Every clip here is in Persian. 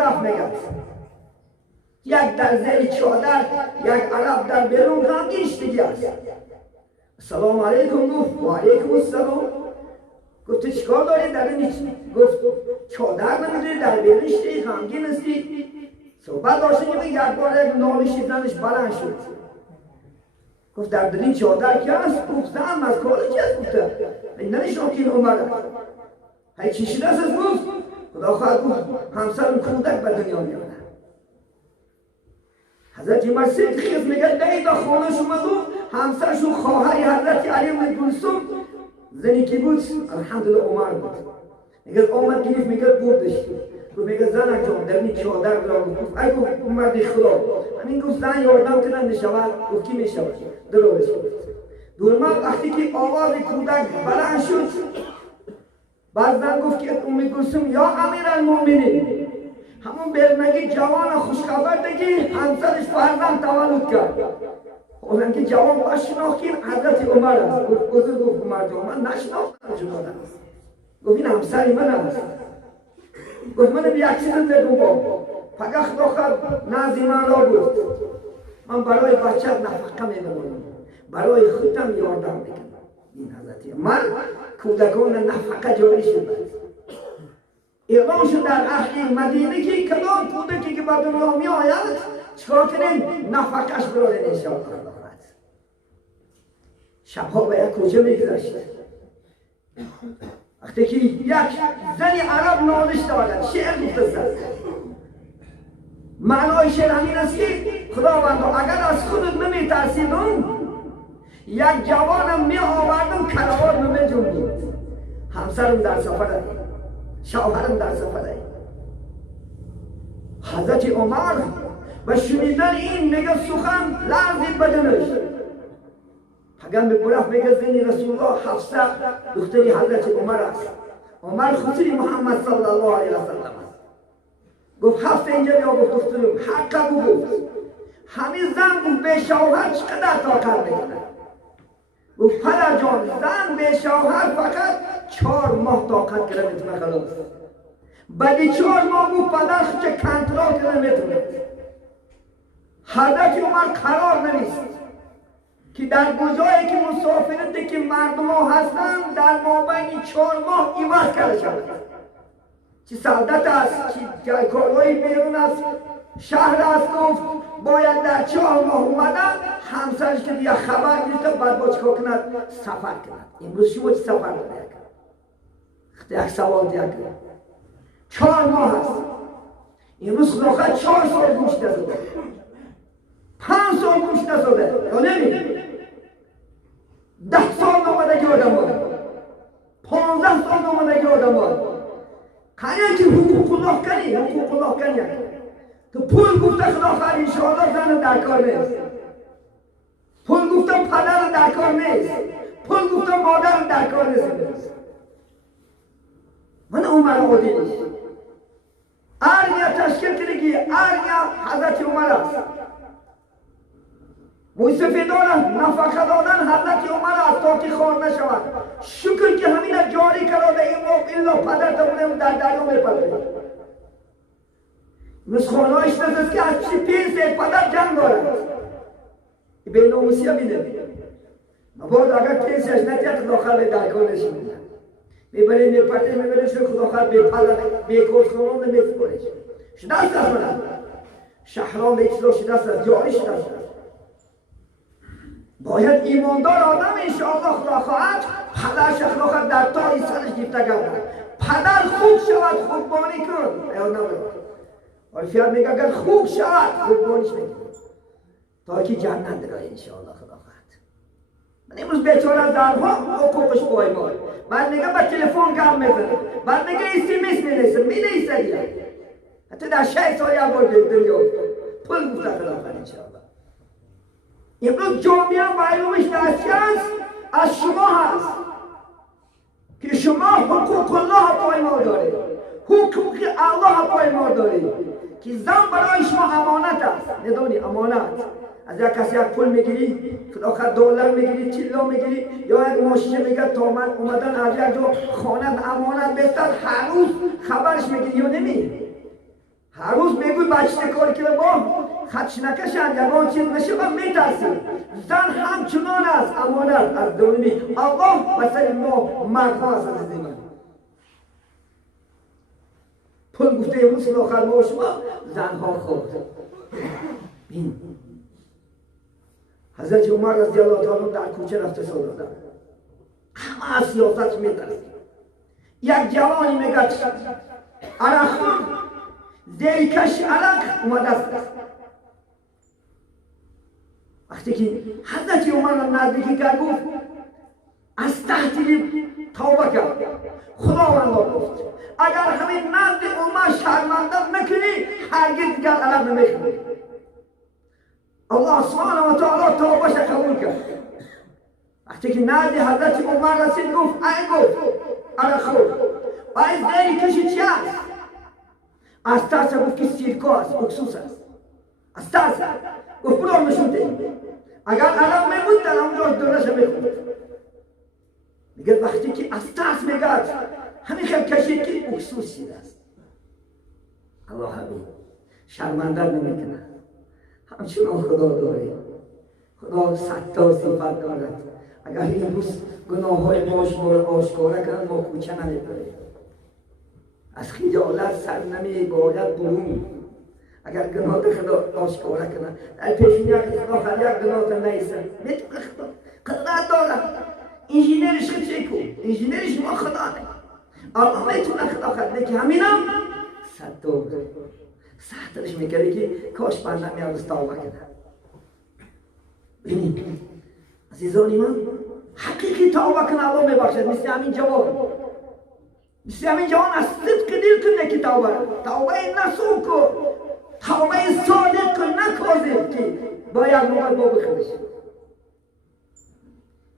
رفت نگرد یک در زیر چادر یک عرب در بیرون غمگینشتگی است. سلام علیکم گفت. و علیکم السلام. گفت تو چیکار داری در این؟ گفت چادر نمیدونی در بیرونشتی غمگین هستی. صحبت داشته که یک بار یک نالشی زنش بلند شد. گفت در این چادر کی است؟ گفت زن از کار کی است؟ گفت نمیشنم که این اومده. هی چی شده است؟ گفت خدا خواهد گفت همسرم کودک به دنیا میاد. حضرت عمر صدیق میگه در خانه شما همسرشون خواهر حضرت علی بن کلثوم زنی که بود الحمدلله عمر بود. میگه آمد گرفت میگه بردش. گفت میگه زنک جان در این چادر را گفت ای گفت مرد خدا همین گفت زن یاردم کنن میشود. گفت کی میشود؟ دروش گفت. دورمرد وقتی که آواز کودک بلند شد بعد زن گفت که ام کلثوم یا امیرالمؤمنین همون برنگی جوان خوشخبر دیگی همسرش فرزند تولد کرد. اونم که جوان باش شناختیم حضرت عمر است. گفت بزرگ گفت عمر جان من نشناختم شما است. گفت این همسری من است. گفت من به یک چیز بگو با فقط خدا خواهد نزد من را گفت من برای بچه نفقه میدم برای خودم یاردم میکنم. این حضرت من کودکان نفقه جاری شد. اعلام شد در اهل مدینه که کدام کودکی که به دنیا می آید چکار کنیم نفقش برای انشاءالله. شبها باید کجا میگذشت وقتی که یک زنی عرب نالش دارد شعر گفته زد. معنای شعر همین است که خداوند اگر از خودت نمی ترسیدم یک جوانم می آوردم کلاوار نمی جنبید. همسرم در سفره شوهرم در سفره. حضرت عمر و شنیدن این میگه سخن لرزید بدنش. پیغمبر برفت میگه زنی رسول الله حفصه دختری حضرت عمر است. عمر خطری محمد صلی الله علیه و سلم است. گفت حفصه اینجا بیا. گفت دخترم حق گفت همین زن گفت به شوهر چقدر طاقت میکنه. گفت پدر جان زن به شوهر فقط 4 ماه طاقت کنه میتونه خلاص. بعد 4 ماه گفت پدر چه کنترل کنه میتونه. حضرت عمر قرار نمیست که در کجایی که مسافرتی که مردم ها هستند در مابین 4 ماه ایواز کرده شود. چه سعادت است که کارهای بیرون است شهر است گفت باید در 4 ماه اومدن همسرش که دیگه خبر گرفته بعد با چکار کند سفر کند. امروز شما چه سفر داره یک سوال دیگه 4 ماه هست. امروز خدا خواهد 4 سال گوش نزده 5 سال گوش نزده یا نمی 10 سال نامدگی آدم باید 15 سال نامدگی آدم باید کنی که حقوق الله کنی حقوق الله کنی تو پول گفته خدا خواهد انشاءالله زن در کار نیست. پول گفته پدر در کار نیست. پول گفته مادر در کار نیست. من عمر عادی نیست. اریا تشکیل کنگی اریا حضرت عمر است. موسیقی دارن نفقه دادن حضرت عمر است تا که خار نشود. شکر که همین جاری کرده ایلا پدر تمونیم در دریا میپرده. مسخانهایش نزد که از چی پینسه پدر جنگ دارد. به ناموسی هم بیده. مباد اگر پینسهش نتید داخل به درکانش میده. میبریم میپرده میبریم شد خدا خواهد به پدر به کورسخانان میفکنش. شده است از من شهران به اطلاع شده است جاری شده است. باید ایماندار آدم انشاءالله خدا خواهد پدرش خدا خواهد در تای سرش گفته گردد. پدر خوب شود خودبانی کن یا نباید. عرفیت میگه اگر خوب شود خودبانیش میگه تا که جنت داره انشاءالله خدا خواهد. من امروز بیچاره درها حقوقش پایمال بعد میگه با تلفن گپ میزنه بعد میگه SMS مینویسه دیگه حتی در 6 سال یک بار دنیا پول گفته خدا خواهد انشاءالله. امروز جامعه معلومش دستی است از شما هست که شما حقوق الله پایمال دارید حقوق الله پایمال دارید که زن برای شما امانت است. ندانی امانت از یک کسی یک پول میگیری خدا خواهد دلار میگیری چیلا میگیری یا یک ماشین میگه تا من اومدن از یک جا خانه امانت بستر هر روز خبرش میگیری یا نمی هر روز میگوی بچه کار که با خدش نکشن یکان چیز نشه و میترسیم. زن همچنان است امانت از دونمی الله و سر ما مردها است از من. پل گفته امروز آخر ما شما زنها خود بین حضرت عمر رضی الله تعالی در کوچه رفته سالادن همه از سیاست میترسیم. یک جوانی میگه عرق خون دیکش عرق اومده است. وقتی که حضرت عمر نزدیکی کرد گفت از تحصیل توبه کرد. خداوند گفت اگر همین نزد عمر شرمنده نکنی هرگز دیگر عرق نمیخوری. الله سبحانه و تعالی توبهش قبول کرد. وقتی که نزد حضرت عمر رسید گفت ای گفت عرق خور و از دیری کشی چی است؟ از ترس گفت که سیرکا است اکسوس است. از ترس گفت برو نشون ده. اگر عرق میبود در اونجا درش میخورد. میگه وقتی که از ترس میگرد همین خیلی کشید که اکسوس شده است. الله حبیب شرمنده نمیکنه. همچنان خدا داره. خدا صدتا صفت دارد. اگر این روز گناه های ما آشکاره کنند ما کوچه نمیبریم. از خجالت سر نمیباید برون. اگر گناه خدا آشکاره کنند در پیشونی خدا خد یک گناه تا نیستن میتونه خدا قدرت دارد. انجینرش خود چه کن؟ انجینرش ما خدا نه. الله میتونه خدا خد که همینم صدتا سختش میکرده که کاش بنده میارست توبه کنه. ببینید عزیزان من حقیقی توبه کنه الله میبخشد. مثل همین جوان مثل همین جوان از صدق دل کنه که توبه نسو کن، توبه صادق کن نه کاذب که باید نوبت با بخورش.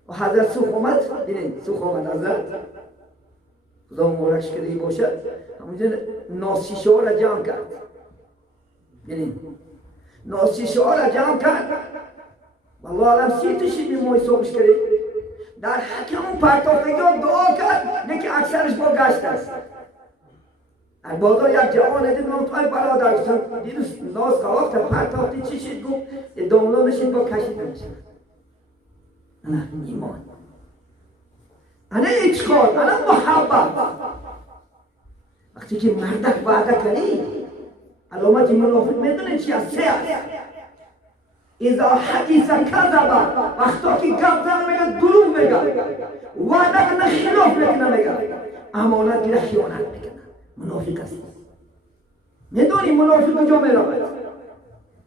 و حضرت سوخ آمد. ببینید سوخ آمد حضرت خدا مبارکش کرده باشد همونجا ناس شیشه ها را جمع کرد. ببینید ناس شیشه ها را جمع کرد والله علم 30 تا شیبی مای صبحش کرد. در حق همون پرتافتگی ها دعا کرد لیکن اکثرش با گشت است. از بازار یک جوان دید من توی برادر شدم دیروز ناز خواهد پرتافتی چی شد گفت داملا نشید با کشید نمیشد. نه ایمان انا اعتقاد انا محبت. وقتی که مردک وعده کنی علامت منافق میدونه چی است؟ سه است. اذا حدیث کذب وقتی که گپ زنه میگه دروغ میگه وعده کنه خلاف میکنه میگه امانت گیره خیانت میکنه منافق است. میدونی منافق کجا میرود؟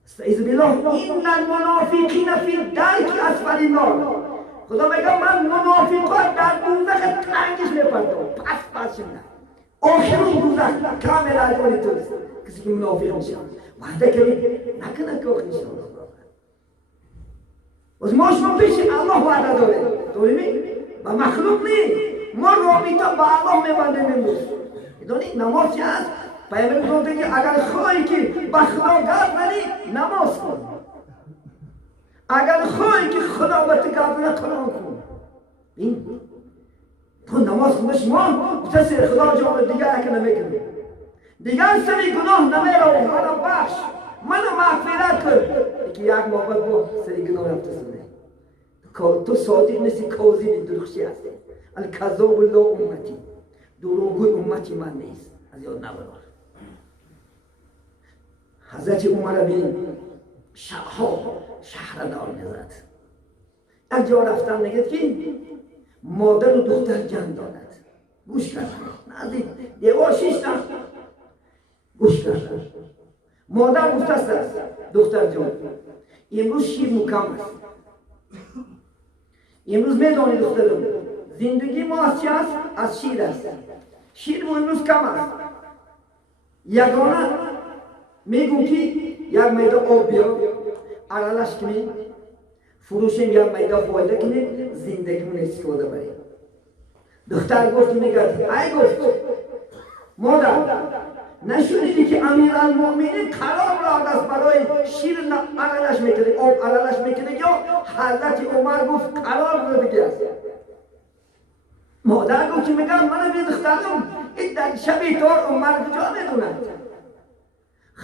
استعیذ بالله این المنافقین فی الدرک اسفل النار. خدا میگه من منافقات در دوزخ تنگش میپرتم پس شدن آخرون دوزخ کامل عدوانی توست. کسی که منافق میشه وعده کنی نکنه که آخر انشاءالله از ما شما پیش الله وعده داره داریم با مخلوق نی ما رابطه با الله میبنده میموز. میدونی نماز چی هست؟ پیامبر گفته که اگر خواهی که با خدا گرد نی نماز کن. اگر خواهی که خدا با تو گرد نی قرآن کن. این تو نماز خوندش ما سر خدا جامعه دیگر که نمیکنی دیگر سری گناه نمیرو خدا بخش منو مغفرت کن که یک محبت با سری گناه رفته سنه تو صادق نیستی کاذب درخشی هستی. الکذاب لا امتی دروغگوی امتی من نیست. از یاد نبرار. حضرت عمر بین شبها شهر دار میزد. یک جا رفتن نگید که مادر و دختر جنگ دارد. گوش کردن نزدیک دیوار شیشتن گوش کردن. مادر گفته است دختر جان امروز شیر مکم است. امروز میدانی دخترم زندگی ما از چی است؟ از شیر است. شیر ما امروز کم است. یگانه میگم که یک میده آب بیا ارالش کنیم فروشیم یک میده فایده کنیم زندگیمون استفاده بریم. دختر گفت میگه ای گفت مادر نشونیدی که امیرالمؤمنین قرار داده است برای شیر ارالش میکنه آب ارالش میکنه یا حضرت عمر گفت قرار داده است. مادر گفت میگه من بی دخترم این در شب ایتار عمر کجا میدوند.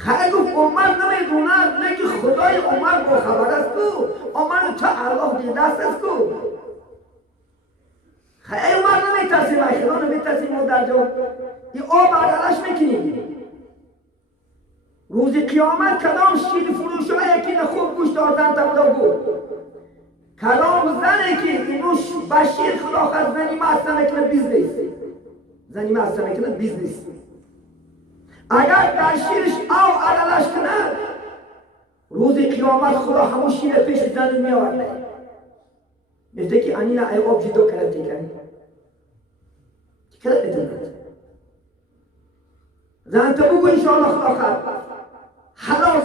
خیلی گفت عمر نمیدوند نه که خدای عمر با خبر است کو عمر چه الله دیده است کو خیلی عمر نمیترسیم خدا نمیترسیم ما در جا این آب عدلش میکنیم روز قیامت کدام شیر فروش های که خوب گوش دارتن تا بود کدام زنی که اینوش بشیر خدا خواست زنی محسن میکنه بیزنس زنی محسن میکنه بیزنس اگر در شیرش او عدلش کنه روز قیامت خدا همون شیر پیش زن میآورده میفته که انینا ای آب جدو کرده کنی کرده اتناد زن تو بگو انشاءالله خدا خواست حلال